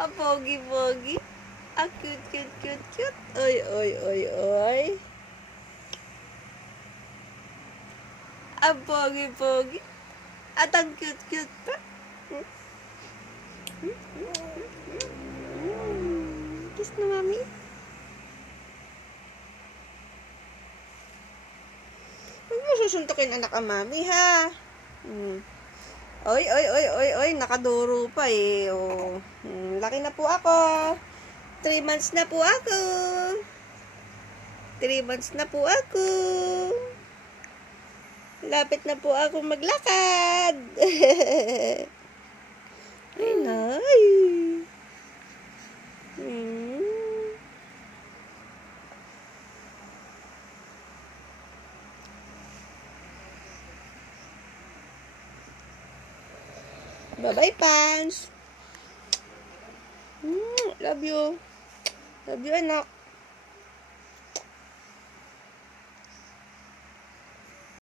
Ang pogi-pogi. Ang cute, cute, cute, cute. Oy, oy, oy, oy. Ang pogi-pogi. At ang cute, cute pa. Kiss na, mami. Huwag mo susuntukin anak ang mami, ha? Oy, oy, oy, oy, oy. Nakaduro pa, eh. Oh. Laki na po ako. 3 months na po ako. 3 months na po ako. Lapit na po ako maglakad. Ay, nay. Bye-bye, Pans. Love you. Love you, anak.